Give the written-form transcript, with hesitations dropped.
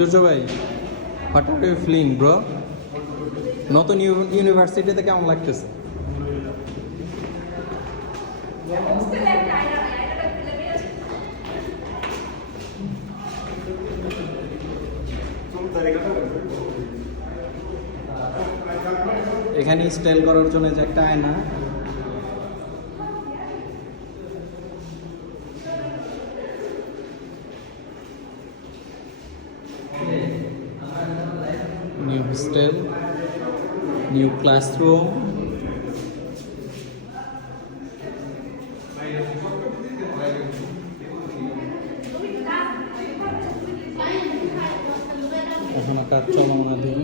তুর্য ভাই, what are you feeling bro? নতুন ইউনিভার্সিটিতে কেমন লাগতেছে? এখানে স্টাইল করার জন্য যে একটা আয়না, নিউ হোস্টেল, নিউ ক্লাসরুম, এখনো কাজ চলমানাধীন।